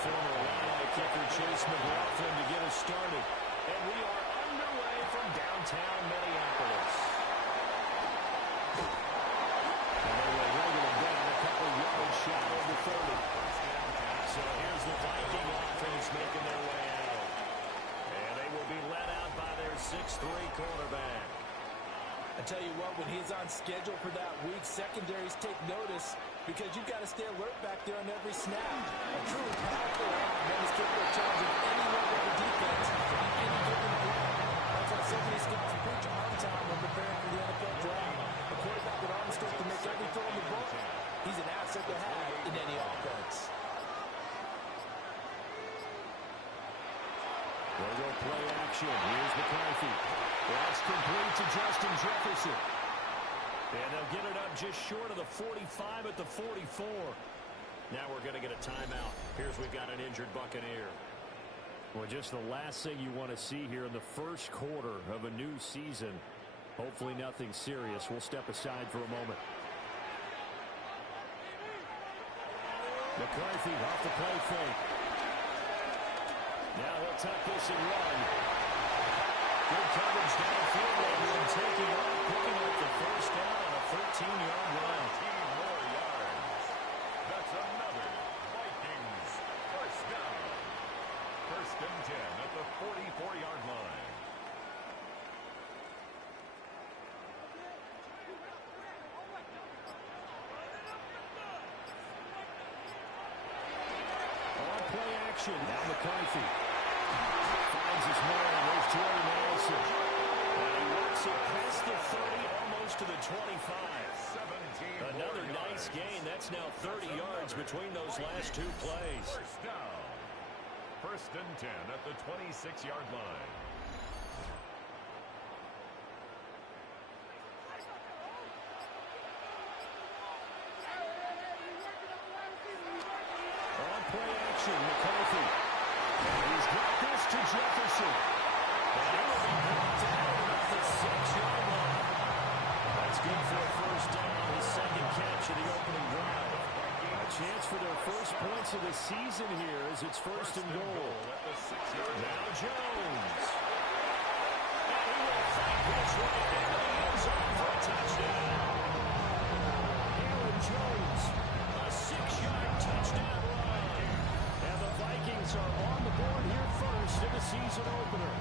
former Illini kicker Chase McLaughlin to get us started. And we are underway from downtown Minneapolis. And they will wriggle them down a couple yards shy of the 30. So here's the Viking offense making their way out. And they will be led out by their 6'3 quarterback. I tell you what, when he's on schedule for that week, secondaries take notice because you've got to stay alert back there on every snap. A truly powerful offense is capable of challenging any level of the defense in any given play. That's why so many scouts preach arm time when preparing for the NFL draft. A quarterback with arm strength to make every throw in the book, he's an asset to have in any offense. They'll go play action. Here's McCarthy. That's complete to Justin Jefferson. And they'll get it up just short of the 45 at the 44. Now we're going to get a timeout. Here's we've got an injured Buccaneer. Well, just the last thing you want to see here in the first quarter of a new season. Hopefully nothing serious. We'll step aside for a moment. McCarthy off the play fake. Now he'll tuck this and run. Good coverage downfield and taking off, picking up the first down on a 13-yard run. 13 more yards. That's another Vikings first down. First and 10 at the 44-yard line. On play action. Now McCarthy finds his man. There's Jordan Nelson. And he works it past the 30, almost to the 25. Another nice gain. That's now 30 yards between those last two plays. First down. First and 10 at the 26-yard line. On play action, McCarthy. And he's got this to Jefferson. And he will be brought down at the 6-yard line. That's good for a first down, his second catch of the opening drive. A chance for their first points of the season here as it's first and goal. Now Jones. And he will fight his way into the end zone for a touchdown. Aaron Jones, a 6-yard touchdown run. And the Vikings are on the board here first in the season opener.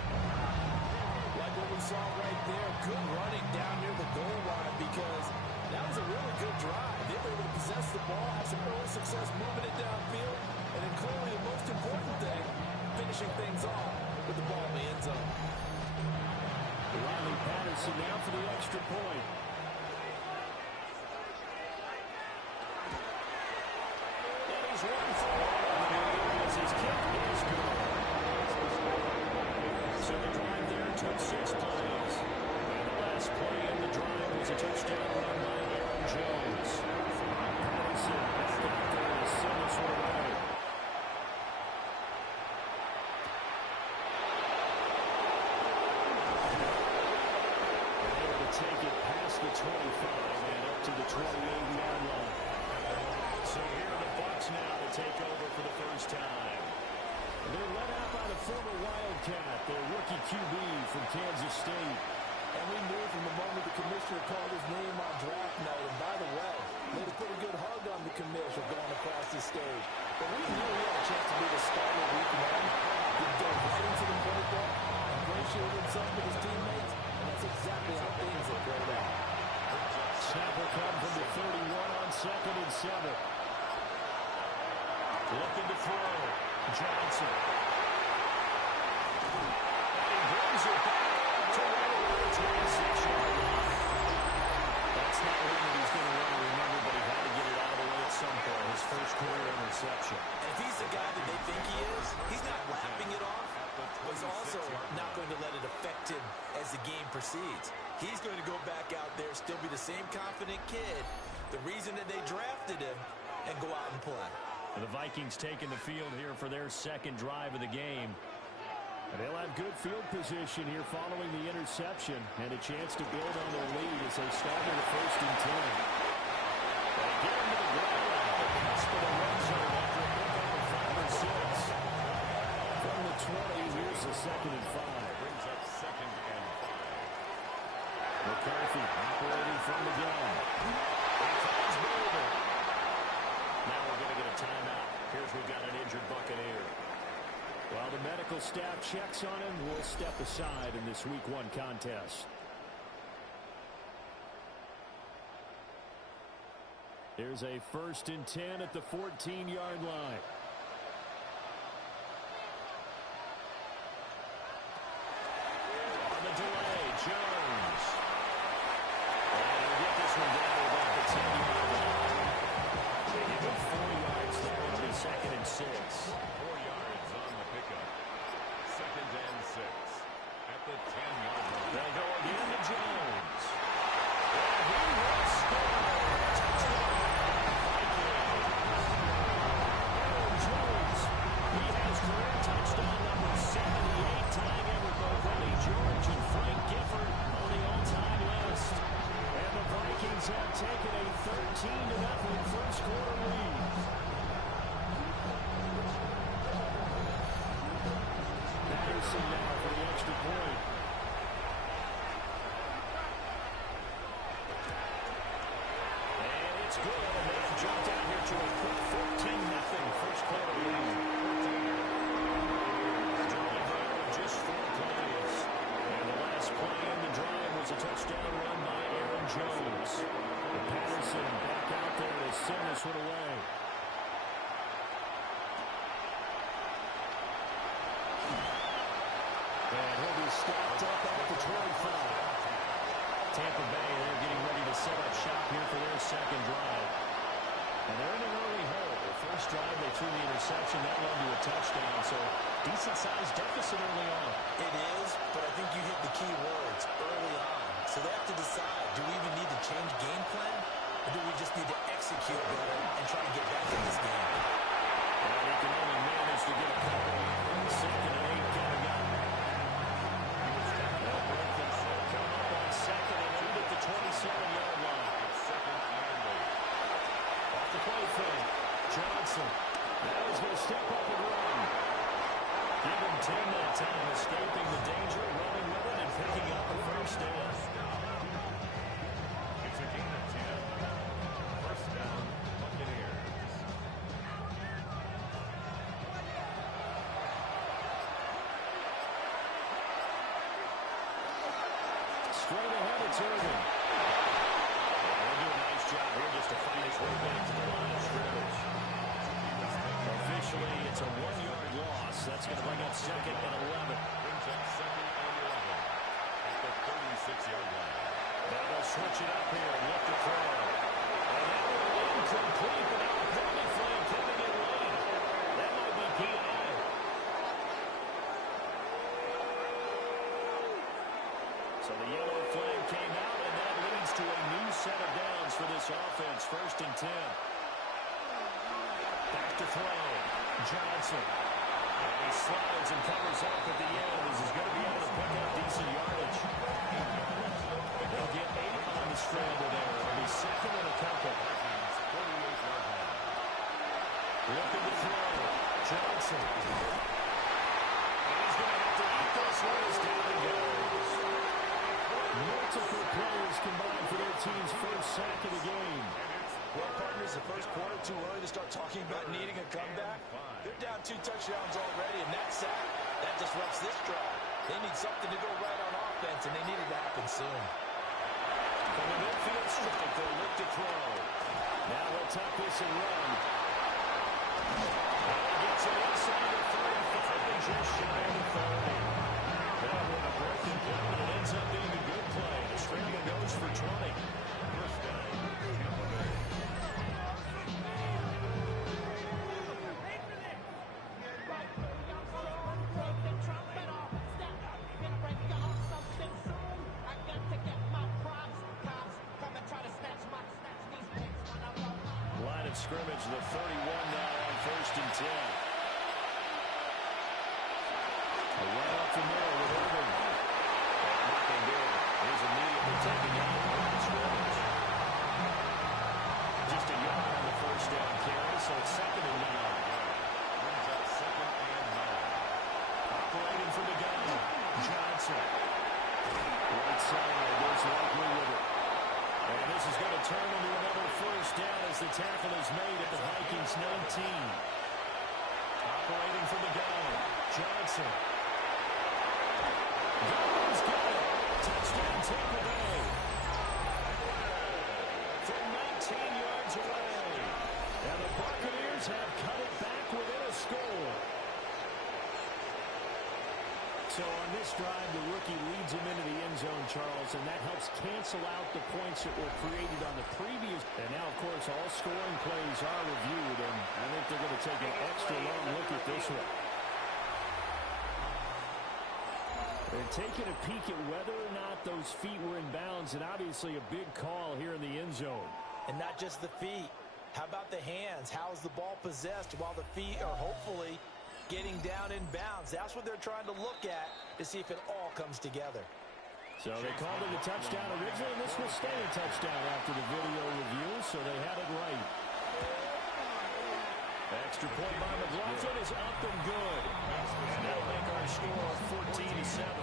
Like what we saw right there, good running down near the goal line because that was a really good drive. They were able to possess the ball, have some early success moving it downfield, and then clearly the most important thing, finishing things off with the ball in the end zone. Riley Patterson now for the extra point. And he's run for one as his kick is good. So the drive there took 6 plays. And the last play in the drive was a touchdown run by Aaron Jones. Patterson back out there to send this one away. Able to take it past the 25 and up to the 28-yard line. So here are the Bucs now to take over for the first time. They're led out by the former Wildcat, their rookie QB from Kansas State. And we knew from the moment the commissioner called his name on draft night. And by the way, laid a pretty good hug on the commissioner going across the stage. But we knew he had a chance to be the starter week one. He dove right into the playbook, ingratiated himself with his teammates, and that's exactly how things have played out. Snap will come from the 31 on 2nd and 7. Looking to throw. Johnson. And he brings it back to right around the 26-yard line. That's not one that he's going to want to remember, but he had to get it out of the way at some point. His first career interception. And if he's the guy that they think he is, he's not laughing it off, but he's also not going to let it affect him as the game proceeds. He's going to go back out there, still be the same confident kid, the reason that they drafted him, and go out and play. The Vikings taking the field here for their second drive of the game. And they'll have good field position here following the interception and a chance to build on their lead as they start with the first and 10. They get into the ground at the cusp of the red zone after a pick up of 5 or 6. Here's the 2nd and 5. Brings up 2nd and 5. McCarthy operating from the gun. He finds Bolden. Now we're going to get a timeout. Here's we've got an injured Buccaneer. While the medical staff checks on him, we'll step aside in this Week 1 contest. Here's a 1st and 10 at the 14-yard line. On the delay, Jones. And he'll get this one down to about the 10-yard line. They give him 4 yards there. It'll be 2nd and 6. 4 yards on the pickup. 2nd and 6 at the 10-yard line. They'll go again to Jones. And he will score. Touchdown, Vikings. Aaron Jones. He has career touchdown number 78, tying in with both Eddie George and Frank Gifford on the all-time list. And the Vikings have taken a 13-0 first quarter lead. Madison now for the extra point. And it's good. And they've jumped out here to a quick 14-0 first quarter lead. Drive there with just 4 plays. And the last play in the drive was a touchdown run by Aaron Jones. And Patterson back out there to send this one away. And he'll be stopped up at the 25. Tampa Bay, they're getting ready to set up shop here for their 2nd drive. And they're in an early hole. The first drive, they threw the interception. That led to a touchdown. So decent-sized deficit early on. It is, but I think you hit the key words early on. So they have to decide, do we even need to change game plan? Or do we just need to execute better and try to get back in this game? And he can only manage to get a couple. 2nd and 8 coming up. They'll break them. They'll come up on 2nd and 8 at the 27-yard line. It's 2nd and 8. Off the play fake. Johnson. Now he's going to step up and run. Give him 10 that time, escaping the danger, running with it, and picking up a 1st down. It's a gain of 10. 1st down, Buccaneers. Straight ahead, it's Irvin. They'll do a nice job here just to find his way back to the line of scrimmage. Officially, it's a 1-yard loss. That's going to bring up 2nd and 11. Brings up 2nd and 11 at the 36-yard line. Now they'll switch it up here and look to throw. And that one incomplete, but now a penalty flag coming in late. That might be PI. So the yellow flag came out, and that leads to a new set of downs for this offense. 1st and 10. Back to throw. Johnson. And he slides and covers up at the end as he's going to be able to pick up decent yardage. They'll get 8 on the scramble there. It'll be 2nd and a couple. 48-yard line. Looking to throw. Johnson. And he's going to have to eat this one as down he goes. Multiple players combined for their team's first sack of the game. Well, partners, the first quarter too early to start talking about needing a comeback. They're down 2 touchdowns already, and that sack, that disrupts this drive. They need something to go right on offense, and they need it to happen soon. From the midfield strike, they'll look to throw. Now they'll tuck this and run. And he gets it inside the 35, just shy of the 30. That with a broken play, but it ends up being a good play. The string goes for 20. 1st down, Tampa Bay. Line of scrimmage, the 31 now on 1st and 10. A run up the middle with Irvin. And nothing good. He's immediately taken down the line of scrimmage. Just a yard on the 1st down carry, so it's 2nd and 9. Brings up 2nd and 9. tackle is made at the Vikings 19. Operating from the gun, Johnson. Godwin's got it. Touchdown Tampa Bay. From 19 yards away. And the Buccaneers have cut it back within a score. So on this drive, the rookie leads him into the end zone, Charles, and that helps cancel out the points that were created on the previous. And now, of course, all scoring plays are reviewed, and I think they're going to take an extra long look at this one. They're taking a peek at whether or not those feet were in bounds, and obviously a big call here in the end zone. And not just the feet. How about the hands? How is the ball possessed while the feet are hopefully getting down in bounds? That's what they're trying to look at to see if it all comes together. So they called it a touchdown originally, and this will stay a touchdown after the video review, so they had it right. Extra point by McLaughlin is up and good. And that'll make our score 14-7.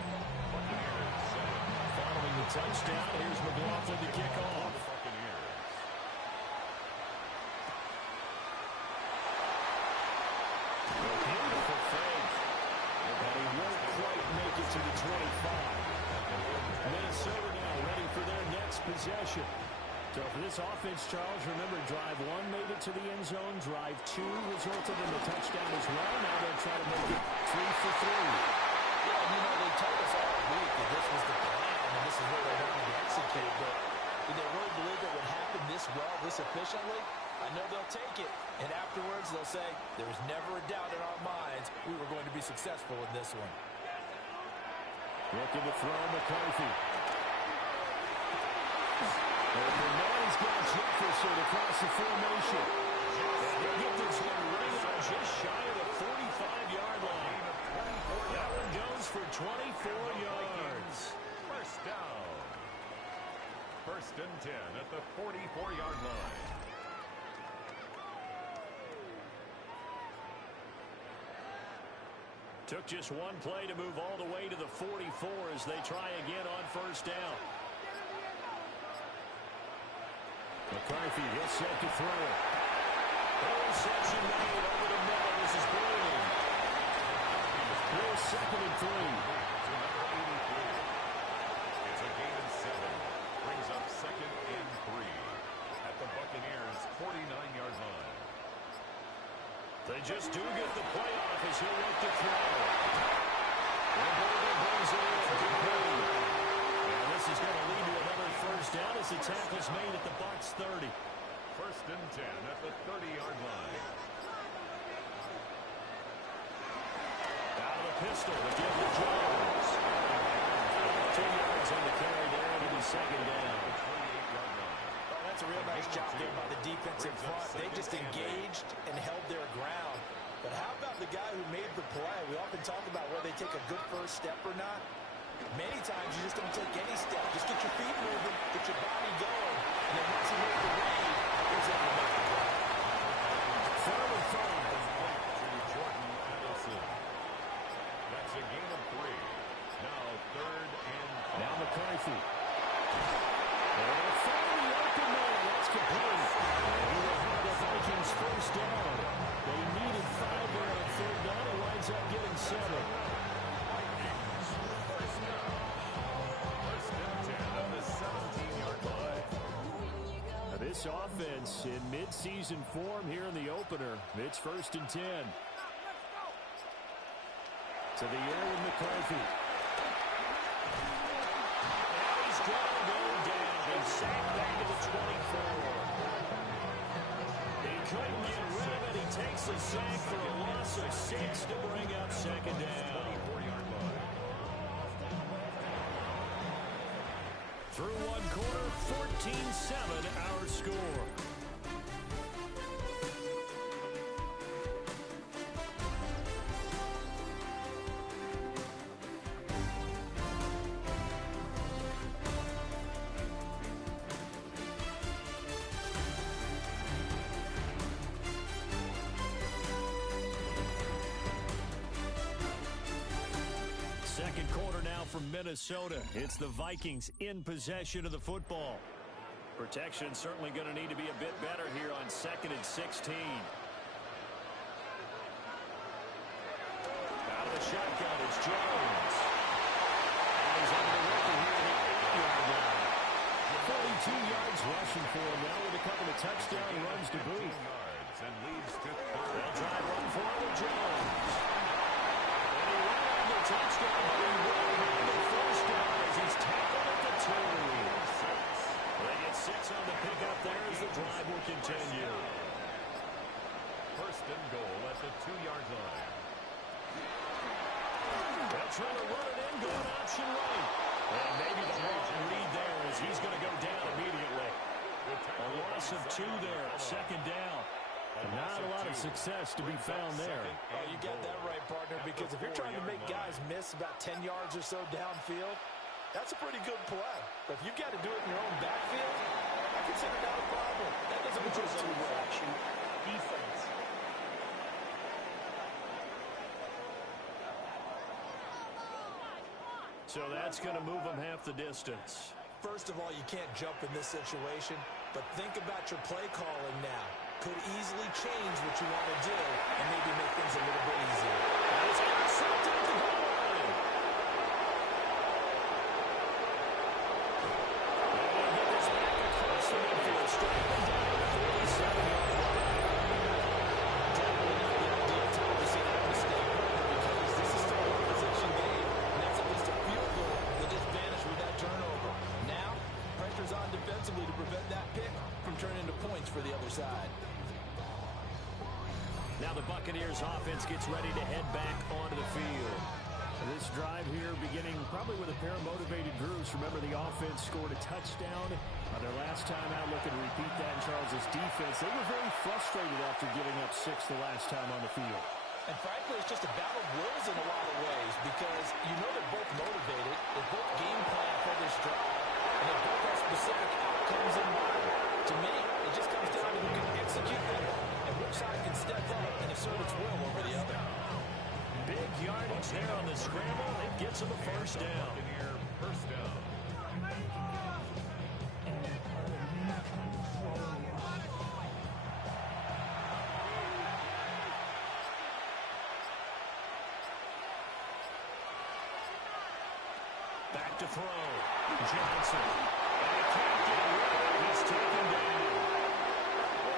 Following the touchdown, here's McLaughlin to kick off. Beautiful fake. But he won't quite make it to the 25. Minnesota now ready for their next possession. So for this offense, Charles, remember, drive one made it to the end zone. Drive two resulted in the touchdown as well. Now they'll try to make it 3 for 3. Yeah, you know, they told us all week that this was the plan and this is what they wanted to execute. But did they really believe it would happen this well, this efficiently? I know they'll take it. And afterwards, they'll say, there was never a doubt in our minds we were going to be successful in this one. Looking to throw McCarthy. He's got Jefferson across the formation. He'll get this one right out just shy of the 45-yard line. That one goes for 24 yards. First down. First and 10 at the 44-yard line. Took just one play to move all the way to the 44 as they try again on first down. McCarthy, he'll set to throw it. Interception made over the middle. This is Boone. Here's 2nd and 3. It's a gain of 7. Brings up 2nd and 3 at the Buccaneers' 49-yard line. They just do get the play off as he'll look to throw. And Bolden brings it in. And this is going to lead to another first down as the tackle's made at the Bucs 30. First and 10 at the 30-yard line. Out of the pistol again to Jones. 2 yards on the carry there, and it'll be 2nd down. Oh, that's a real nice job there by the defensive front. They just engaged and held their ground. But how about the guy who made the play? We often talk about whether they take a good first step or not. Many times you just don't take any step. Just get your feet moving, get your body going, and then once you make the read, he's able to make the play. 3rd and 5. Jordan Addison. That's a gain of 3. Now 3rd and 5. Now McCarthy. And they'll find the open man. That's complete. And he will have the Vikings first down. They needed 5 there on 3rd down. It winds up getting 7. This offense in mid-season form here in the opener. It's 1st and 10. To the air with McCarthy. And he's going to go down. He's sacked back to the 24. He couldn't get rid of it. He takes the sack for a loss of 6 to bring up 2nd down. Through one quarter, 14-7 our score. Second quarter now from Minnesota. It's the Vikings in possession of the football. Protection certainly going to need to be a bit better here on 2nd and 16. Out of the shotgun is Jones. And he's on the record here at the 8-yard line. 42 yards rushing for him now with a couple of touchdown runs to boot. And leads to They'll try and run for it with Jones. And he ran on the touchdown, but he will have the first down as he's tackled at the 2. They get 6 on the pickup there as the drive will continue. First and goal at the 2-yard line. They'll try to run it in, going option right. And maybe the wrong read there as he's going to go down immediately. A loss of 2 there, 2nd down. Not a lot of success to be found there. Oh, you got that right, partner, because if you're trying to make guys miss about 10 yards or so downfield, that's a pretty good play. But if you've got to do it in your own backfield, I consider that a problem. That doesn't go too well. Defense. So that's going to move them half the distance. First of all, you can't jump in this situation, but think about your play calling now. Could easily change what you want to do and maybe make things a little bit easier. That is intercepted at the goal line. They're going to get this back across the midfield, striking down at the 47-yard line. Definitely not the ideal time to see that mistake, because this is still a one-possession game, and that's at least a field goal that just vanished with that turnover. Now, pressure's on defensively to prevent that pick from turning into points for the other side. Now the Buccaneers offense gets ready to head back onto the field. This drive here beginning probably with a pair of motivated groups. Remember, the offense scored a touchdown their last time out. Looking to repeat that in Charles' defense. They were very frustrated after giving up 6 the last time on the field. And frankly, it's just a battle of wills in a lot of ways, because you know they're both motivated, they both game plan for this drive, and they both have specific outcomes in mind. To me, it just comes down to who can execute better and which side can step up and assert its will over the other. Big yardage there on the scramble. It gets them a first down. First down. Back to throw. Johnson. And he can't get rid of it. He's taken down.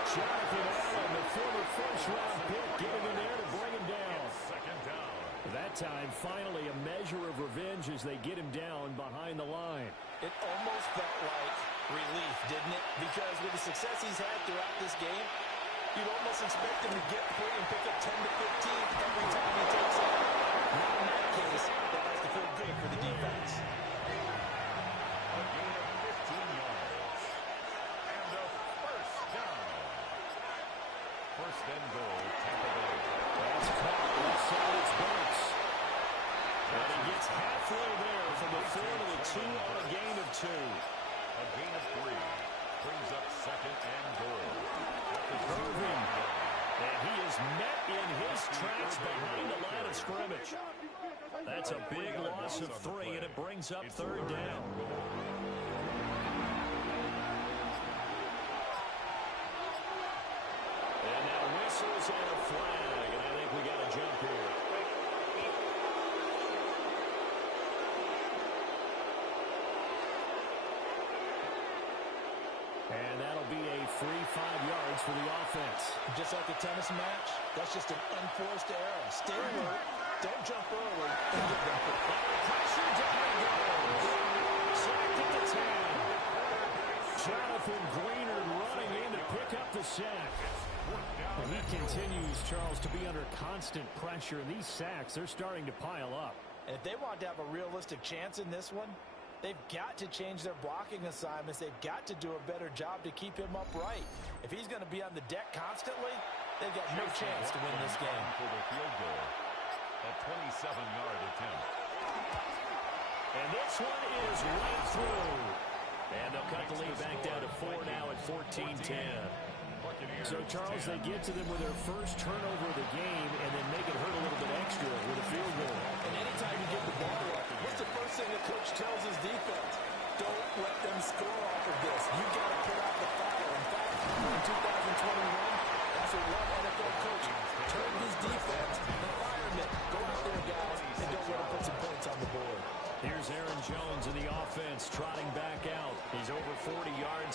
Jonathan Allen, the former first-round pick, getting in there to bring him down. Second down. That time, finally, a measure of revenge as they get him down behind the line. It almost felt like relief, didn't it? Because with the success he's had throughout this game, you'd almost expect him to get free and pick up 10 to 15 every time he takes off. Now in that case, that has to feel good for the defense. A gain of 15 yards. And a first down. First and goal, Tampa Bay. That's caught. Left side, it's Banks. And he gets halfway there from the 4 to the 2 on a gain of 2. A gain of 3. Brings up second and goal. Irvin. And he is met in his tracks behind the line of scrimmage. That's a big loss of 3, and it brings up third down. And now whistles and a flag, and I think we got a jump here. And that'll be a free 5 yards for the offense. Just like the tennis match, that's just an unforced error. Stay alert, don't jump early, and get them for pressure down goes. Sacked at the 10. Jonathan Greenard running in to pick up the sack. And he continues, Charles, to be under constant pressure. And these sacks, they're starting to pile up. And if they want to have a realistic chance in this one, they've got to change their blocking assignments. They've got to do a better job to keep him upright. If he's going to be on the deck constantly, they've got no chance to win this game. For the field goal, a 27-yard attempt. And this one is right through. And they'll cut the lead back down to 4 now at 14-10. So, Charles, they get to them with their first turnover of the game and then make it hurt a little bit extra with a field goal. And anytime you give the ball up, what's the first thing the coach tells his defense? Don't let them score off of this. You've got to play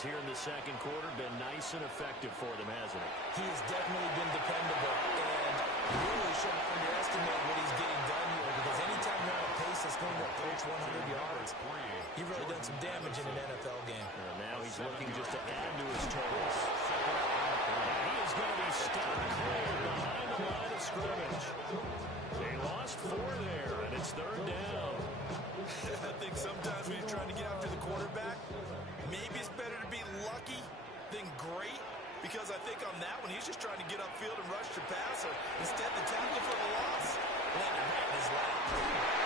here in the second quarter. Been nice and effective for them, hasn't it? He has definitely been dependable, and really shouldn't underestimate what he's getting done here, because anytime you're on a pace that's going to approach 100 yards, you've really done some damage in an NFL game. Now he's looking just to add to his totals. He is going to be stopped clear behind the line of scrimmage. They lost 4 there, and it's third down. I think sometimes when you're trying to get after the quarterback, maybe it's better to be lucky than great, because I think on that one, he's just trying to get upfield and rush the passer. Instead, the tackle for the loss landed right in his lap.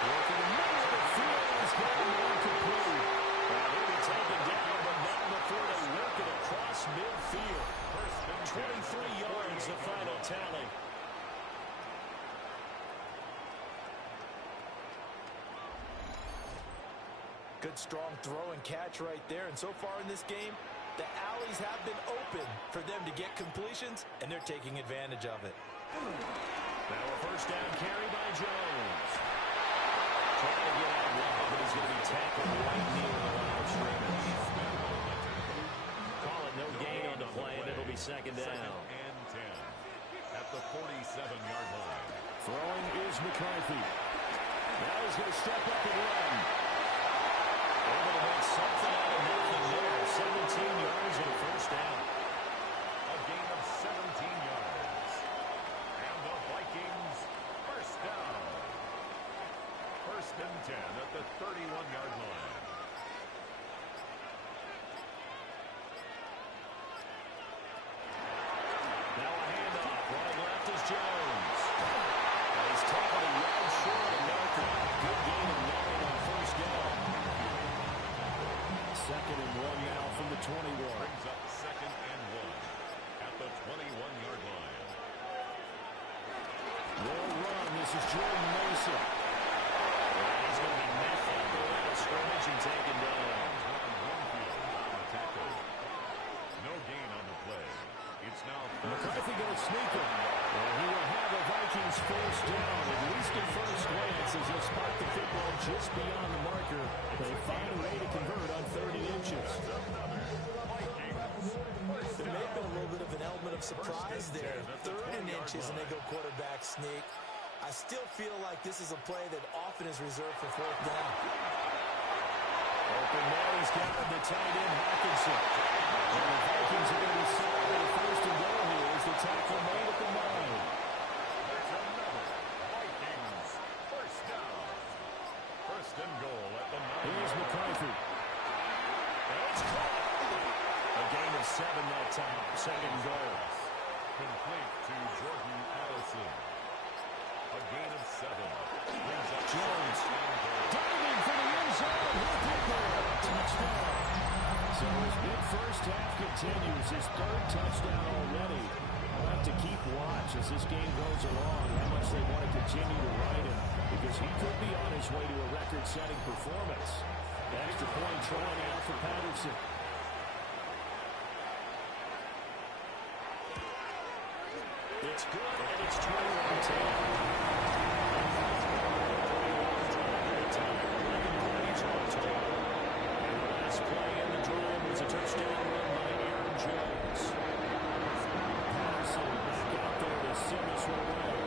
Look in the middle of the field. He's got him incomplete. They'll be taken down, but not before they work it across midfield. 23 yards, the final tally. Good, strong throw and catch right there. And so far in this game, the alleys have been open for them to get completions, and they're taking advantage of it. Now a first down carry by Jones. Trying to get out wide, but he's going to be tackled right near the line of scrimmage. Call it no gain on the play, and it'll be second down. Second and 10 at the 47-yard line. Throwing is McCarthy. Now he's going to step up and run. Able to make something out of nothing there. 17 yards and a first down. A gain of 17 yards. And the Vikings first down. First and 10 at the 31-yard line. Now a handoff. Running left is Jones. And he's taken a yard short of the marker. Good gain of 9 on first down. Second and 1 now from the 21. Brings up second and 1 at the 21-yard line. They'll run. This is Jordan Mason. And he's going to be met at the line of scrimmage and taken down. On the tackle. No gain on the play. It's now McCarthy going to sneak him. And he will have a Vikings first down, at least at first glance, as he'll spot the football just beyond the marker. They find a way to convert on 30 inches. There may have been a little bit of an element of surprise there. Third and inches, and they go quarterback sneak. I still feel like this is a play that often is reserved for fourth down. Open there, he's got the tight end, Hawkinson. And the Vikings are going to be set up for the first and goal here as the tackle made at the 9. There's another Vikings first down. First and goal at the 9. Here's McCarthy. And it's caught. A gain of 7 that time. Second goal. Complete to Jordan Addison. A gain of 7. Brings up Jones. Diving for the end zone. He'll get there. Touchdown. So his big first half continues. His third touchdown already. We'll have to keep watch as this game goes along, how much they want to continue to ride him, because he could be on his way to a record-setting performance. The extra point trying out for Patterson. It's good, and it's 21-10. Last play in the drive was a touchdown run by Aaron Jones. Patterson back out there to send this one away.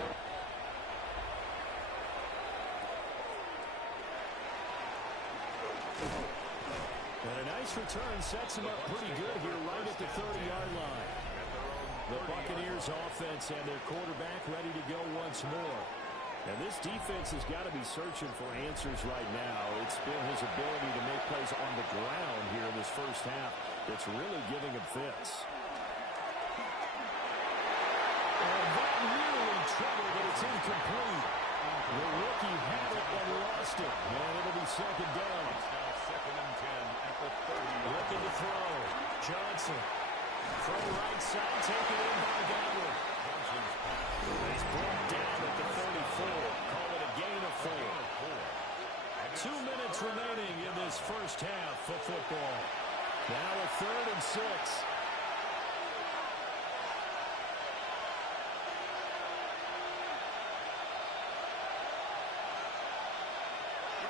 And a nice return sets him up pretty good here right at the 30-yard line. The Buccaneers offense and their quarterback ready to go once more. And this defense has got to be searching for answers right now. It's been his ability to make plays on the ground here in this first half that's really giving him fits. And that nearly trouble, but it's incomplete. The rookie had it and lost it. And it'll be second down. Second and 10 at the 30. Looking to throw. Johnson. Throw right side, taken in by Godwin. He's brought down at the 34. Call it a gain of 4. 2 minutes remaining in this first half of football. Now a third and 6.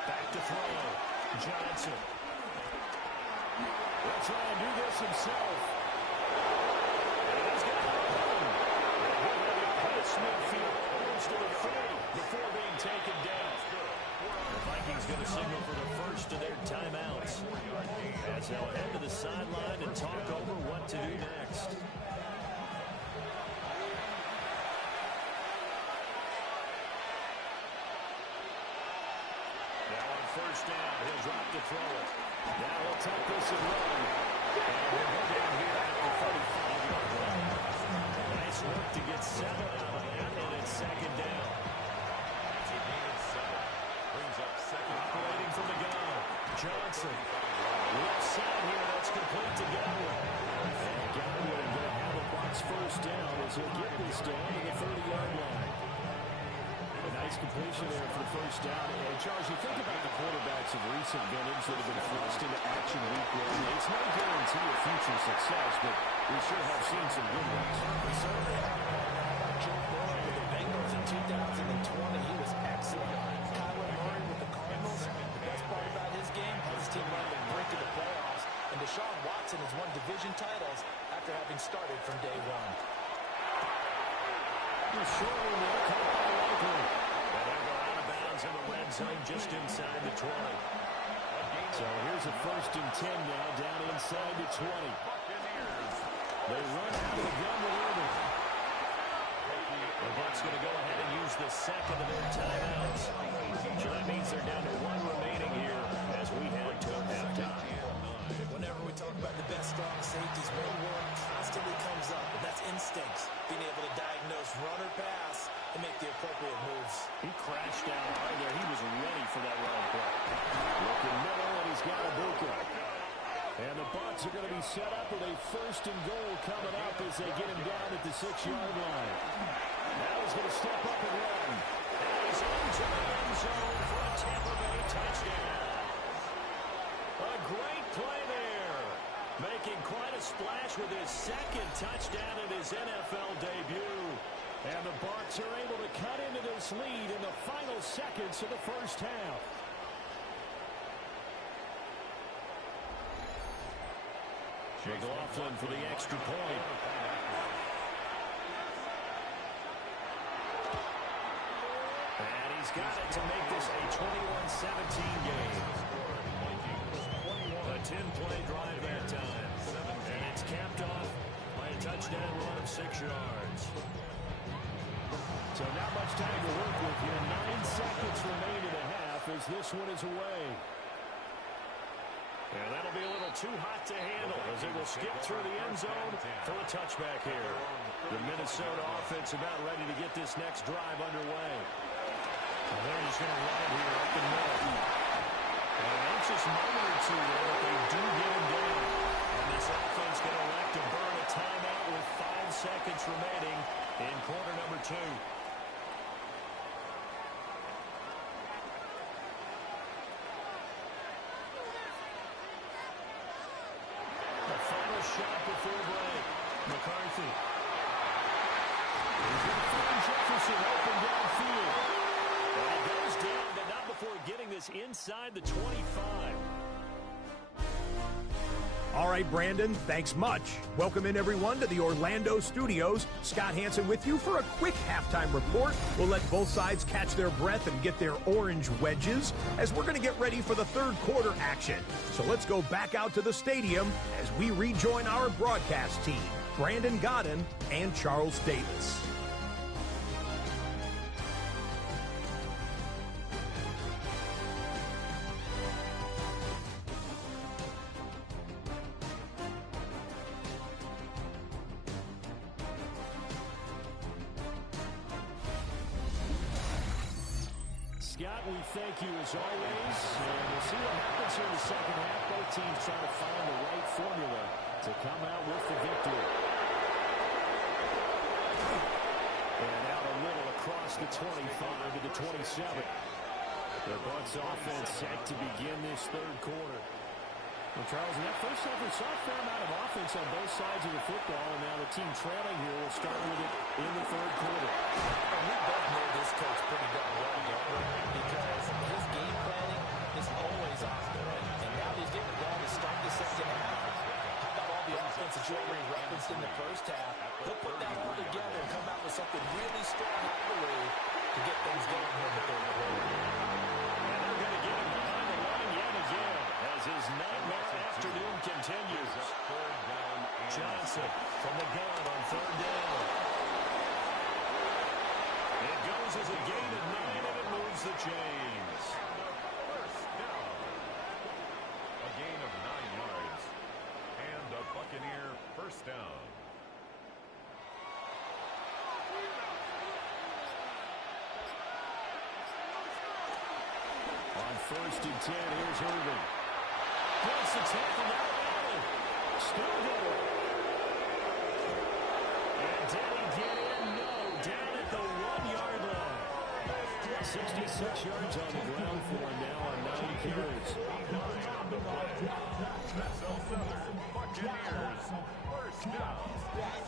Back to throw. Johnson. He'll try and do this himself. And he's got it open. And he'll have it past midfield, almost to the 30 before being taken down. The Vikings going to signal for the first of their timeouts, as they'll head to the sideline and talk over what to do next. Now on first down, he'll drop to throw it. Now he'll take this and run. And we'll go down here at the 35-yard line. Nice work to get 7 out of that, and it's second down. That's a gain of 7. Brings up second. Operating from the gun. Johnson. Left side here. That's complete to Godwin. And Godwin going to have a box first down as he'll get this down to the 30-yard line. A nice completion there for the first down. And Charles, you think about the quarterbacks of recent vintage that have been thrust into action week one. It's no guarantee of future success, but we sure have seen some good ones. We certainly have. Joe Burrow with the Bengals in 2020, he was excellent. Kyler Murray with the Cardinals. The best part about his game has his team run to the brink of the playoffs. And Deshaun Watson has won division titles after having started from day one. Shortly there, caught by Likely. And they'll go out of bounds in the red zone just inside the 20. So here's a 1st and 10 now, down inside the 20. They run out of the gun with Irvin. The Bucs going to go ahead and use the second of their timeouts. So that means they're down to 1 remaining here as we head to halftime. Whenever we talk about the best strong safeties, one word constantly comes up, and that's instincts. Being able to diagnose run or pass and make the appropriate moves. He crashed down right there. He was ready for that run play. Looking middle, and he's got a Bucca. And the Bucs are going to be set up with a 1st and goal coming up as they get him down at the 6-yard line. Now he's going to step up and run. And he's into the end zone for a Tampa Bay touchdown. A great play there. Making quite a splash with his 2nd touchdown in his NFL debut. And the Bucs are able to cut into this lead in the final seconds of the first half. McLaughlin for the extra point. And he's got it to make this a 21-17 game. A 10-play drive that time. And it's capped off by a touchdown run of 6 yards. So not much time to work with here. 9 seconds remain in the half as this one is away. And that'll be a little too hot to handle as it will skip through the end zone for a touchback here. The Minnesota offense about ready to get this next drive underway. And they're just going to run it here up the middle. An anxious moment or two there, but they do get him down. And this offense going to elect to burn a timeout with 5 seconds remaining in quarter number 2. Shot before break. McCarthy. He's going to find Jefferson open downfield. And he goes down, but not before getting this inside the 25. All right, Brandon, thanks much. Welcome in, everyone, to the Orlando studios. Scott Hansen with you for a quick halftime report. We'll let both sides catch their breath and get their orange wedges as we're going to get ready for the third quarter action. So let's go back out to the stadium as we rejoin our broadcast team, Brandon Godden and Charles Davis. Scott, we thank you as always, and we'll see what happens here in the second half. Both teams trying to find the right formula to come out with the victory. And out a little across the 25 to the 27. The Bucs offense set to begin this third quarter. Well, Charles, in that first half, we saw a fair amount of offense on both sides of the football, and now the team trailing here will start with it in the third quarter. And we both know this coach pretty darn well, because his game planning is always on point. And now he's getting it down to start the second half. in the first half. He'll put that all together and come out with something really strong, I believe, to get things going here in the third quarter. And they're going to get him behind the line yet again as his nightmare afternoon continues. Johnson from the gun on third down. It goes as a gain of 9, and it moves the chains. First down. A gain of 9 yards. And a Buccaneer first down. On first and 10, here's Irvin. Breaks the tackle now, Allen. Still going. And did he get in? No. Down at the 1-yard line. 66 yards on the ground for him now on 9 carries. Buccaneers first down.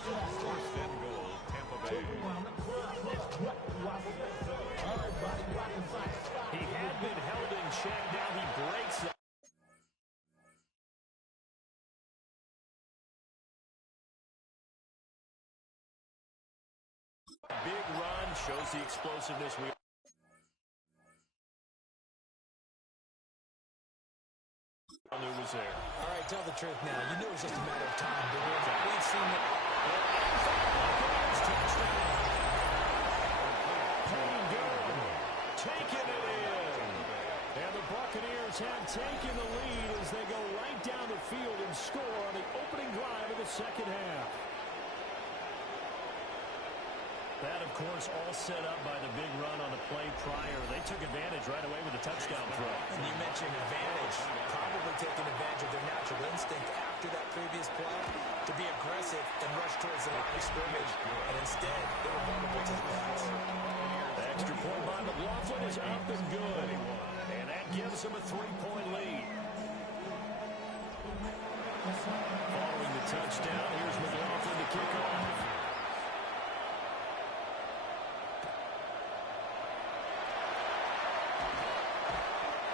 First and goal, Tampa Bay. He had been held in check. Now he breaks that. Big run shows the explosiveness we knew was there. All right, tell the truth now. You knew it was just a matter of time, didn't you? We've seen it. Taking it in. And the Buccaneers have taken the lead as they go right down the field and score on the opening drive of the second half. That, of course, all set up by the big run on the play prior. They took advantage right away with a touchdown throw. And you mentioned advantage. Probably taking advantage of their natural instinct after that previous play to be aggressive and rush towards the line of scrimmage. And instead, they were vulnerable to the pass. The extra point by McLaughlin is up and good. And that gives them a 3-point lead. Following the touchdown, here's McLaughlin to kick off.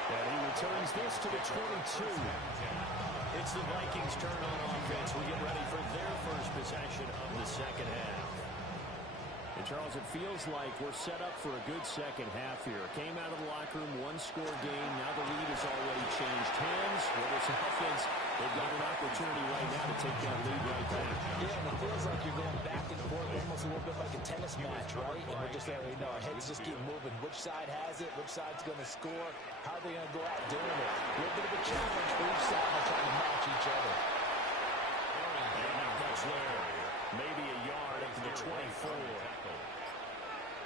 And he returns this to the 22. It's the Vikings' turn on offense. We get ready for their first possession of the second half. And, Charles, it feels like we're set up for a good second half here. Came out of the locker room, one-score game. Now the lead has already changed hands. Well, this offense, they've got an opportunity right now to take that lead right back. Yeah, and it feels like you're going back and forth almost a little bit like a tennis match, right? And we're just letting you know, our heads just keep moving. Which side has it? Which side's going to score? How are they going to go out doing it? A little bit of a challenge for each side by trying to match each other. And now that's there. Maybe a yard up to the 24.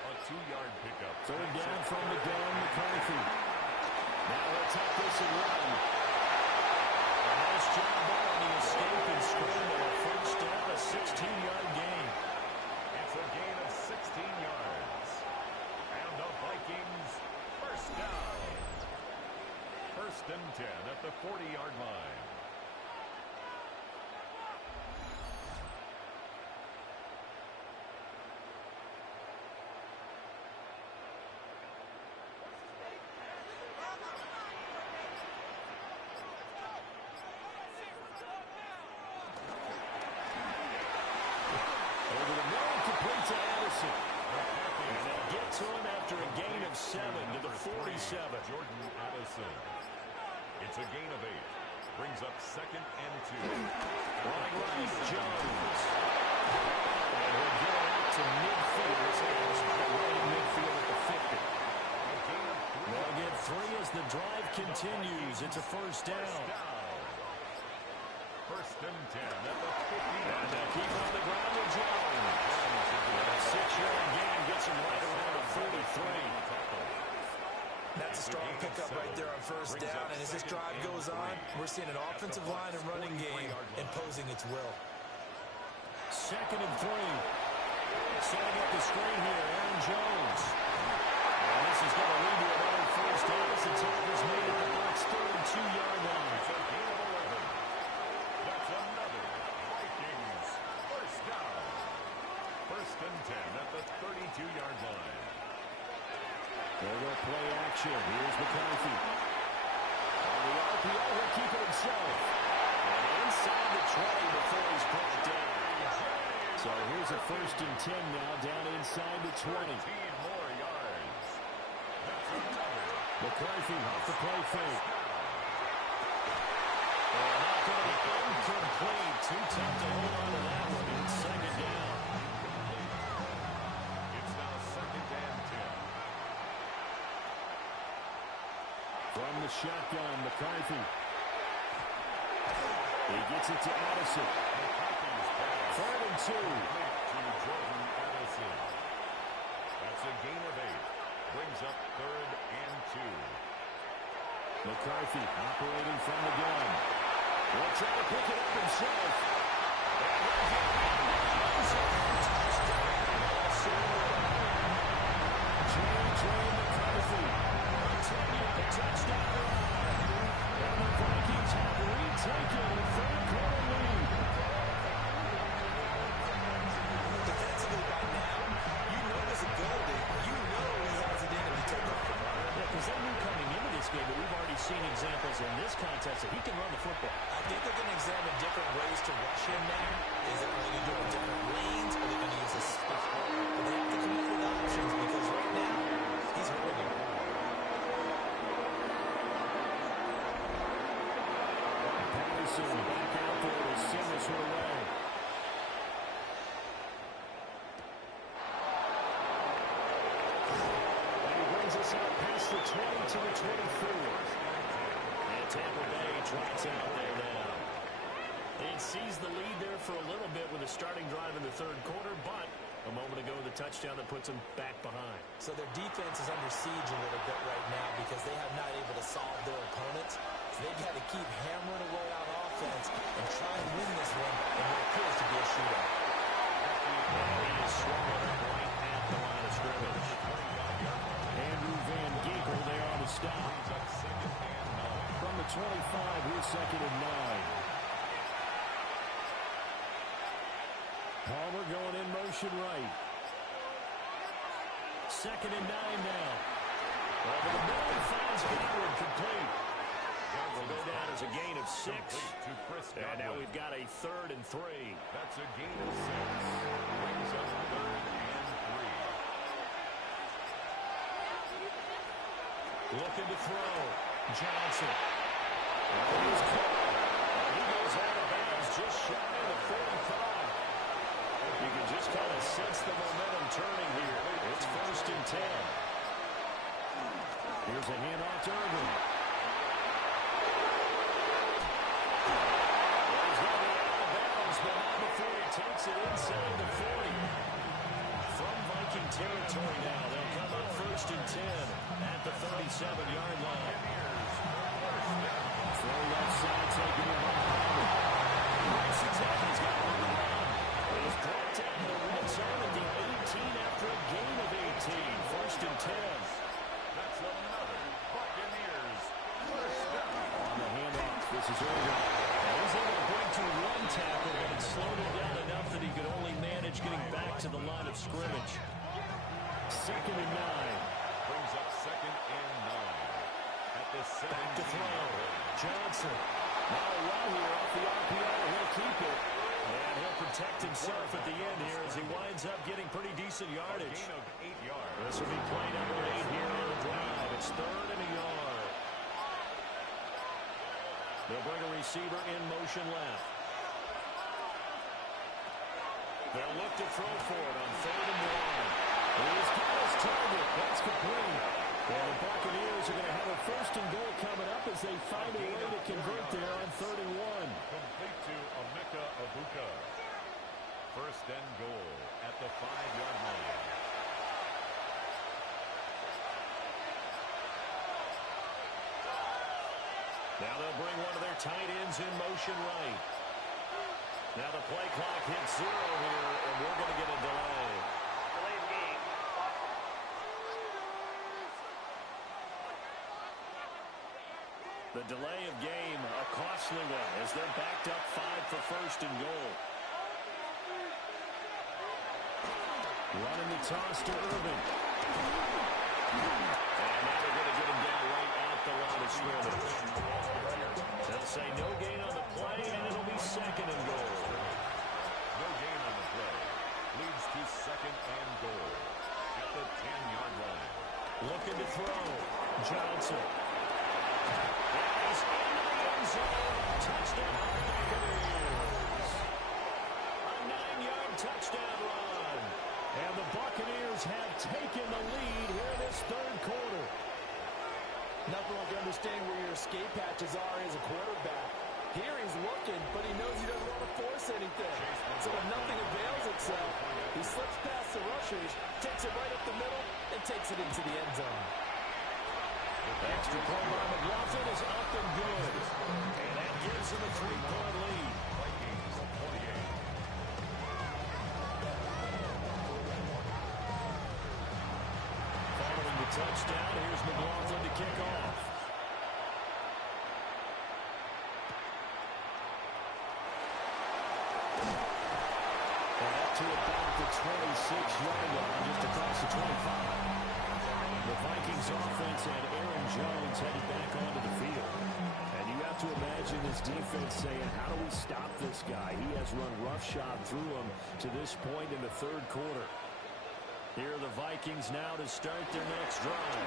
A 2-yard pickup. Third down from the gun, McCarthy. Now he'll take this and run. A nice job there on the escape and scramble. A first down, a 16-yard gain. It's a gain of 16 yards. And the Vikings first down. First and 10 at the 40-yard line. After a gain of 7 to the 47. Jordan Addison. It's a gain of 8. Brings up second and 2. Running right, Jones. And we'll get it out to midfield. Right in midfield at the 50. They'll get 3 as the drive continues. It's a first down. First and 10 at the 50. And they keep on the ground with Jones. And a 6-yard gain gets him right around the 43. That's a strong pickup right there on first down. And as this drive goes on, we're seeing an offensive line and running game imposing its will. Second and 3. Setting up the screen here, Aaron Jones. And this is going to lead to another first down as the tackle's made at the box 32-yard line. That's another Vikings first down. First and 10 at the 32-yard line. They'll go play action. Here's McCarthy. On the RPO, he'll keep it himself. And inside the 20 before he's brought down. a 1st and 10 now, down inside the 20. 14 more yards. That's another. McCarthy off the play fake. Not going to be incomplete. Too tough to hold on to that one. It's 2nd down. It's now 2nd and 10. From the shotgun, McCarthy. He gets it to Addison. 3rd and 2. To Jordan Addison. That's a gain of 8. Brings up 3rd and 2. McCarthy operating from the gun. Will try to pick it up himself. J.J. McCarthy. A 10-yard touchdown run. And the Vikings have retaken a 3rd-quarter lead. Defensively right now, you know there's a goal there. You know he has it in him to take the football. Yeah, because they knew coming into this game, but we've already seen examples in this contest that he can run the football. I think they're going to examine different ways to rush him now. Is it going to do it in different lanes, or are they going to use a stiff ball? But they have to come up with options because right now, he's hurting him. Patterson back out there to send this one away. And he brings us out past the 20 to the 24. And Tampa Bay trots out there now. It sees the lead there for a little bit with a starting drive in the 3rd quarter, but a moment ago the touchdown that puts them back behind. So their defense is under siege a little bit right now because they have not able to solve their opponents. So they've had to keep hammering away on offense and try and win this one in what appears to be a shootout. And he is swallowed up right at the line of scrimmage. Andrew Van Ginkel there on the stop. From the 25, here's 2nd and 9. Palmer going in motion right. 2nd and 9 now. Over the middle, finds Godwin complete. Will go down as a gain of 6. And now we've got a 3rd and 3. That's a gain of 6. Brings up 3rd and 3. Looking to throw. Johnson. He's caught. He goes out of bounds just shy of the 45. You can just kind of sense the momentum turning here. It's 1st and 10. Here's a handoff to Irvin. He's going to be out of bounds, but not before he takes it inside the 40. From Viking territory now, they'll come up 1st and 10 at the 37-yard line. Throw left side, taking it by Palmer. He's got one to run. He's brought down the red zone at the 18 after a gain of 18. 1st and 10. That's another Buccaneers first down. On the handoff, this is Irvin. He's able to break to one tackle, but it slowed him down enough that he could only manage getting back to the line of scrimmage. 2nd and 9. Brings up 2nd and 9. At the 17. Back to throw. Johnson. Now a run here off the RPO. He'll keep it. And he'll protect himself at the end here as he winds up getting pretty decent yardage. A gain of 8 yards. This will be play number 8 here on the drive. It's 3rd and a yard. They'll bring a receiver in motion left. They'll look to throw for it on 3rd and 1. He's got his target. That's complete. And the Buccaneers are going to have a 1st and goal coming up as they find a way to convert there on 3rd and 1. Complete to Emeka Egbuka. 1st and goal at the 5-yard line. Now they'll bring one of their tight ends in motion right. Now the play clock hits 0 here, and we're going to get a delay. Delayed game. The delay of game, a costly one, as they're backed up 5 for 1st and goal. Running the toss to Irvin. And now they're going to get him down right at the line of scrimmage. They'll say no gain on the play, and it'll be 2nd and goal. No gain on the play. Leaves second and goal at the 10-yard line. Looking to throw. Johnson. And he's into the end zone. Touchdown, Buccaneers. A 9-yard touchdown run. And the Buccaneers have taken the lead here in this third quarter. Nothing like understanding where your escape hatches are as a quarterback. Here he's looking, but he knows he doesn't want to force anything. So when nothing avails itself, he slips past the rushers, takes it right up the middle, and takes it into the end zone. Extra point by McLaughlin is up and good. And that gives him a 3-point lead. Vikings 28. Following the touchdown, here's McLaughlin to kick off. And up to about the 26-yard line, just across the 25. The Vikings offense had Aaron Jones headed back onto the field. And you have to imagine this defense saying, how do we stop this guy? He has run roughshod through him to this point in the third quarter. Here are the Vikings now to start their next drive.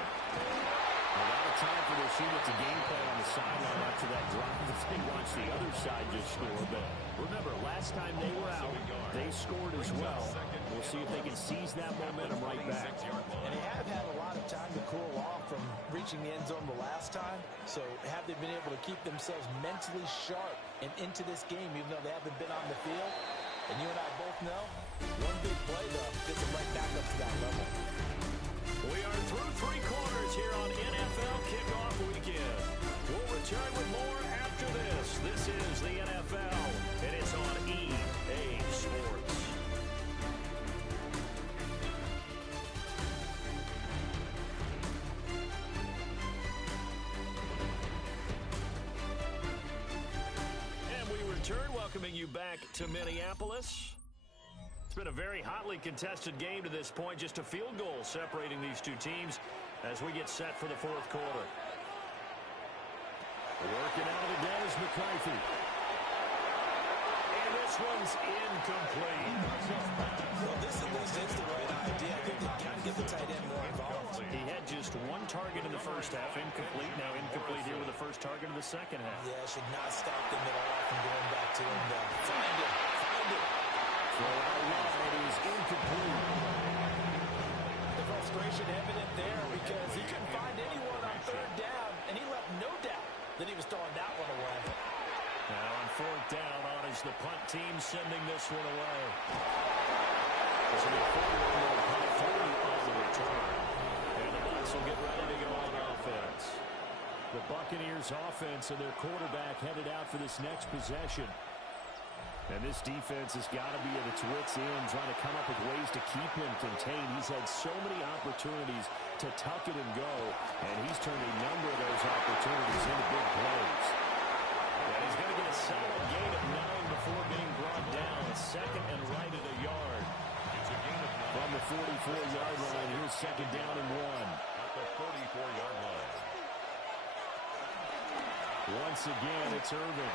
A lot of time for this unit to game plan on the sideline after that drive. If they watch the other side just score. But remember, last time they were out, they scored as well. We'll see if they can seize that momentum right back. And they have had a lot of time to cool off from reaching the end zone the last time. So have they been able to keep themselves mentally sharp and into this game, even though they haven't been on the field? And you and I both know, one big play, though, gets them right back up to that level. We are through three quarters here on NFL Kickoff Weekend. We'll return with more after this. This is the NFL, and it's on EA Sports. And we return, welcoming you back to Minneapolis. It's been a very hotly contested game to this point. Just a field goal separating these two teams as we get set for the fourth quarter. Working out of the gun is McCarthy. And this one's incomplete. Well, this at least is the right idea. I think they've got to get the tight end more involved. He had just one target in the first half. Incomplete. Now incomplete here with the first target of the second half. Yeah, should not stop them at all from going back to him. Find it. Find it. Throw out wide is incomplete. The frustration evident there because he couldn't find anyone on third down, and he left no doubt that he was throwing that one away. Now on fourth down, on is the punt team sending this one away. This will be a 41-yard punt, 40 on the return. And the Bucs will get ready to go on offense. The Buccaneers offense and their quarterback headed out for this next possession. And this defense has got to be at its wits' end, trying to come up with ways to keep him contained. He's had so many opportunities to tuck it and go, and he's turned a number of those opportunities into big plays. And he's going to get a solid gain of 9 before being brought down. Second and right at a yard. It's a gain of 9. From the 44-yard line, here's second down and 1. At the 44-yard line. Once again, it's Irvin.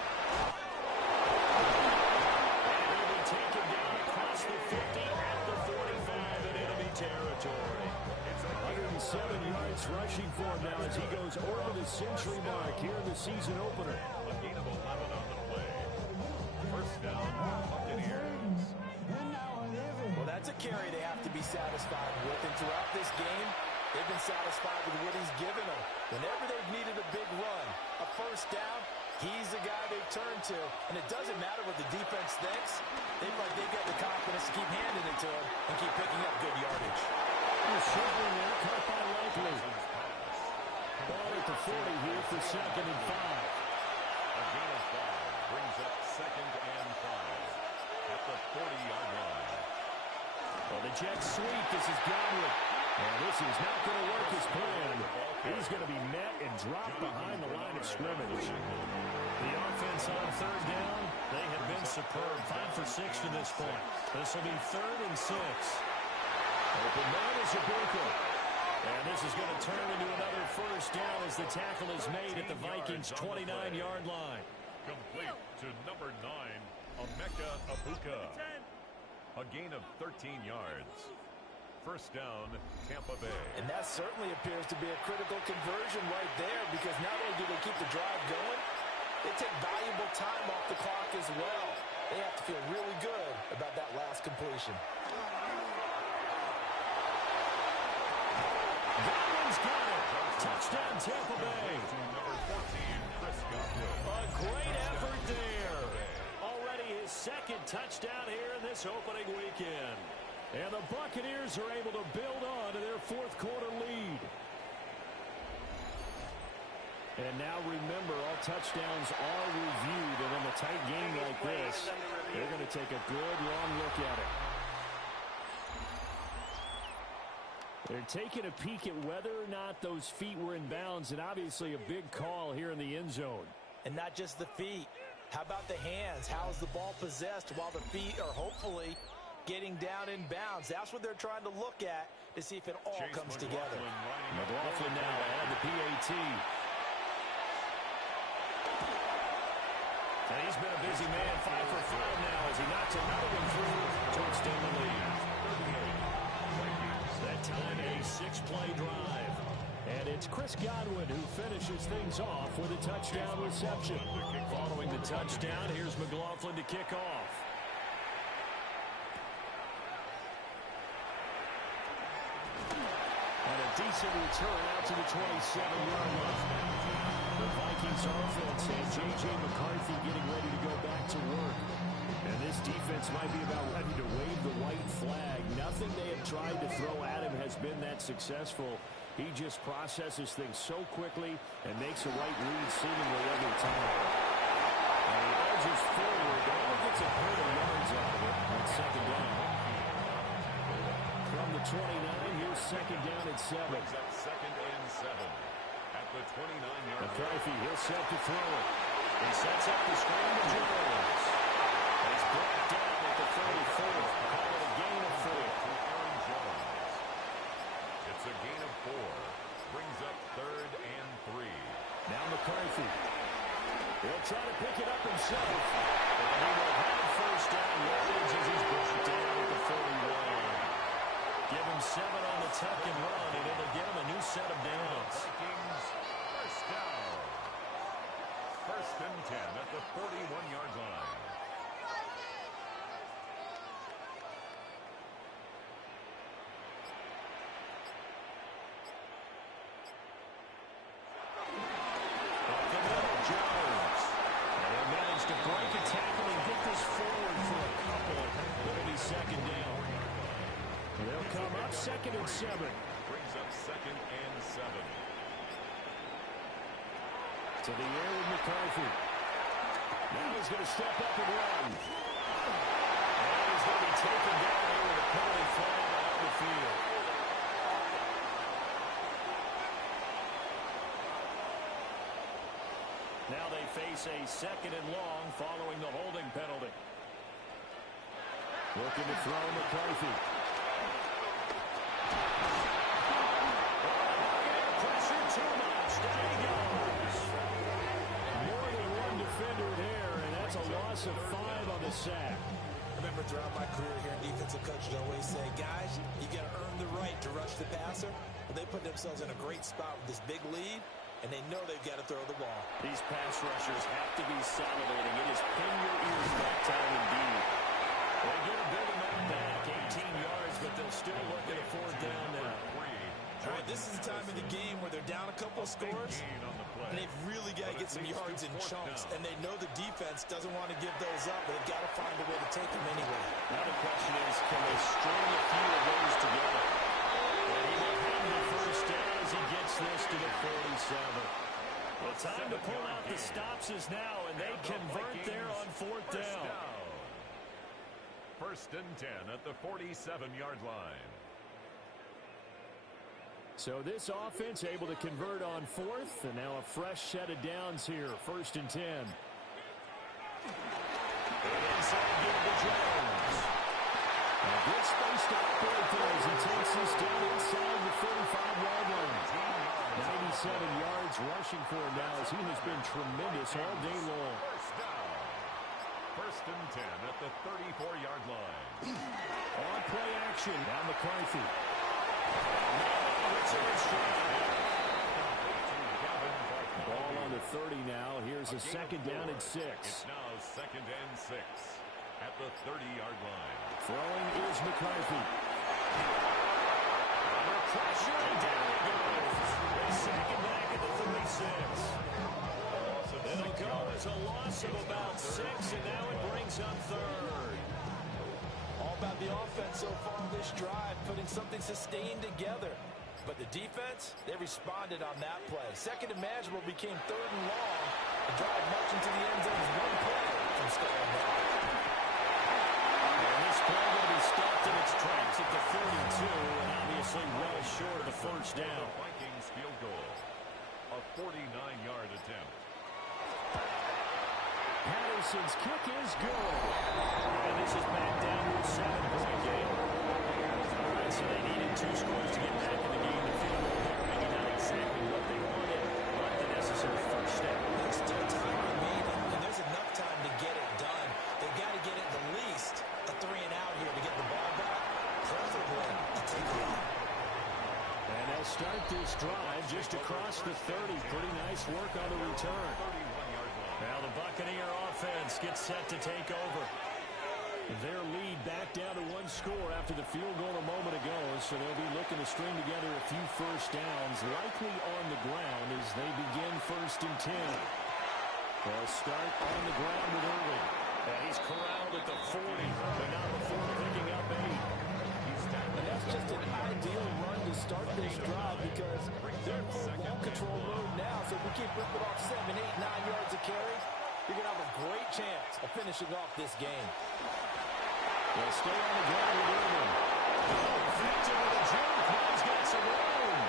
Taken down across the 50 at the 45 in enemy territory. 107 yards rushing for him now as he goes over the century mark here in the season opener. A gain of 11 on the play. First down, Buccaneers. Well, that's a carry they have to be satisfied with. And throughout this game, they've been satisfied with what he's given them. Whenever they've needed a big run, a first down, he's the guy they've turned to. And it doesn't matter what the defense thinks. They've got the confidence to keep handing it to him and keep picking up good yardage. Shoveling there, caught by Likely. Ball at the 40 here for second and 5. A gain of 5 brings up second and 5 at the 40-yard line. Well, the Jets sweep. This is Godwin. And this is not going to work as planned. He's going to be met and dropped behind the line of scrimmage. The offense on third down, they have been superb. 5 for 6 to this point. This will be 3rd and 6. Open man is Ibuka. And this is going to turn into another first down as the tackle is made at the Vikings' 29-yard line. Complete to number 9, Emeka Ibuka. A gain of 13 yards. First down, Tampa Bay. And that certainly appears to be a critical conversion right there, because not only do they keep the drive going, they take valuable time off the clock as well. They have to feel really good about that last completion. Godwin's got it. Touchdown, Tampa Bay. Number 14, Chris Godwin. A great effort there. Already his second touchdown here in this opening weekend. And the Buccaneers are able to build on to their fourth quarter lead. And now remember, all touchdowns are reviewed, and in a tight game like this, they're going to take a good long look at it. They're taking a peek at whether or not those feet were in bounds, and obviously a big call here in the end zone. And not just the feet. How about the hands? How is the ball possessed while the feet are hopefully getting down in bounds? That's what they're trying to look at to see if it all comes together. McLaughlin now ahead the PAT. And he's been a busy man, 5 for 5 now as he knocks another one through to extend the lead. That time a 6-play drive. And it's Chris Godwin who finishes things off with a touchdown reception. Following the touchdown, here's McLaughlin to kick off. And a decent return out to the 27-yard line. The Vikings offense and J.J. McCarthy getting ready to go back to work. And this defense might be about ready to wave the white flag. Nothing they have tried to throw at him has been that successful. He just processes things so quickly and makes a right read seemingly every time. And he edges forward, but gets a pair of yards out of it on second down. From the 29, here's second down at 7. Brings up second and 7 at the 29-yard line. McCarthy, he'll set to throw it. He sets up the screen to Jones. He's brought down at the 34. Call it a gain of 4. Aaron Jones. It's a gain of 4. Brings up third and 3. Now McCarthy. He'll try to pick it up himself. And he will have first down yardage as he's brought down at the 41. Give him 7 on the tuck and run, and it'll get him a new set of downs. Vikings, first down. First and 10 at the 41-yard line. Up the middle, Jones. And he'll manage to break a tackle and get this forward for a couple. It'll be second down. They'll come up second and 7. Brings up second and 7. To the air with McCarthy. Now he's going to step up and run. And he's going to be taken down here with a penalty flag on the field. Now they face a second and long following the holding penalty. Looking to throw McCarthy. Pressure too much. Down he goes. More than one defender there, and that's a loss of 5 on the sack. I remember throughout my career here, defensive coaches always say, guys, you got to earn the right to rush the passer. But they put themselves in a great spot with this big lead, and they know they've got to throw the ball. These pass rushers have to be salivating. It is pin your ears that time indeed. They get a big amount back, 18 yards, but they'll still work at a 4th down now. Boy, this is the time of the game where they're down a couple of scores, and they've really got to get some yards in chunks, and they know the defense doesn't want to give those up, but they've got to find a way to take them anyway. Now the question is, can they string a few of those together? And he will have the first down as he gets this to the 47. Well, time to pull out the stops is now, and they convert there on 4th down. First and 10 at the 47-yard line. So this offense able to convert on 4th, and now a fresh set of downs here, 1st and 10. And inside give to Jones. A good space to operate there as he takes this down inside the 45-yard line. 97 yards rushing for him now as he has been tremendous all day long. First and 10 at the 34-yard line. On play action. Now McCarthy. Ball on the 30 now. Here's a second down and 6. It's now second and 6 at the 30-yard line. Throwing is McCarthy. Under pressure, and down he goes. Second back at the 36. It'll go as a loss of about 6, and now it brings up third. All about the offense so far on this drive, putting something sustained together. But the defense, they responded on that play. Second and manageable became third and long. The drive much into the end zone is one play from scoring that. And this play going to be stopped in its tracks at the 42, and obviously well short of the first down. The Vikings field goal. A 49-yard attempt. Patterson's kick is good. And this is back down to a 7-point game. All right, so they needed 2 scores to get back in the game. The field goal there, maybe not exactly what they wanted, but the necessary first step. There's still time remaining, and there's enough time to get it done. They've got to get it at least a 3 and out here to get the ball back, preferably a takeoff. And they'll start this drive just across the 30. Pretty nice work on the return. 31-yard line. Now the Buccaneer offense gets set to take over. Their lead back down to 1 score after the field goal a moment ago, so they'll be looking to string together a few first downs, likely on the ground as they begin first and 10. They'll start on the ground with Irving. And he's corralled at the 40, but not before picking up 8. And that's just an ideal run to start this drive because they're in full ball control mode now, so if we keep ripping off 7, 8, 9 yards a carry, you're going to have a great chance of finishing off this game. They'll stay on the ground with Irving. Effective with a jump. Now he's got some room.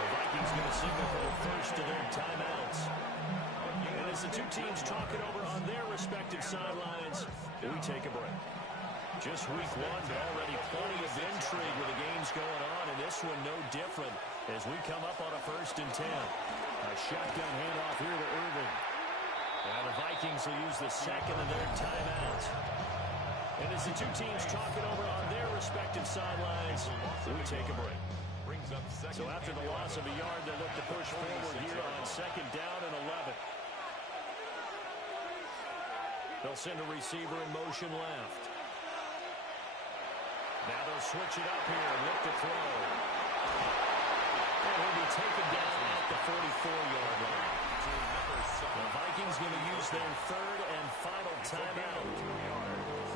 The Vikings going to signal for the first of their timeouts. And as the two teams talk it over on their respective sidelines, we take a break. Just week 1, but already plenty of intrigue with the games going on, and this one no different as we come up on a first and 10. A shotgun handoff here to Irving. And the Vikings will use the second of their timeouts. And as the two teams talk it over on their respective sidelines, we take a break. So after the loss of a yard, they look to push forward here on second down and 11. They'll send a receiver in motion left. Now they'll switch it up here and look to throw. And he'll be taken down at the 44-yard line. The Vikings going to use their third and final timeout.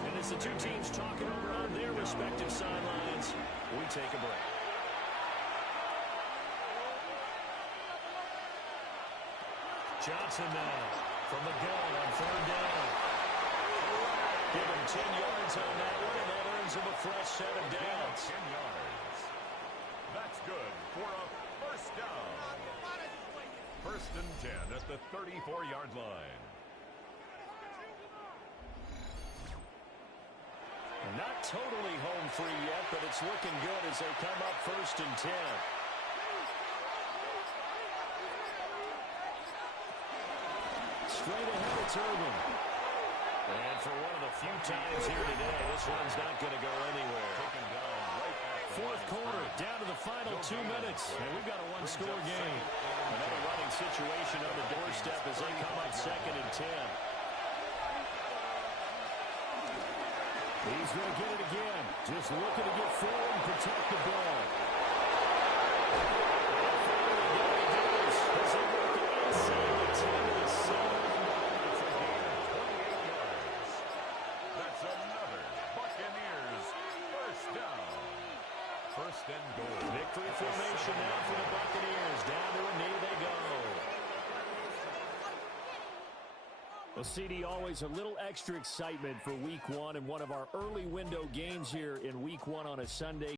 And as the two teams talk it over on their respective sidelines, we take a break. Johnson now from the gun on third down. Give him 10 yards on that one, and that earns him a fresh set of downs. 10 yards. That's good for a first down. First and 10 at the 34-yard line. Not totally home free yet, but it's looking good as they come up first and 10. Straight ahead, it's Irving. And for one of the few times here today, this one's not going to go anywhere. Fourth quarter, down to the final 2 minutes, and we've got a one-score game. Another running situation on the doorstep as they come up second and 10. He's going to get it again. Just looking to get forward and protect the ball. As they work it inside the 10 and 7. That's another Buccaneers first down. First and goal. Victory formation now for the Buccaneers. Down to a knee they go. Well, CD, always a little extra excitement for week 1 and one of our early window games here in week 1 on a Sunday.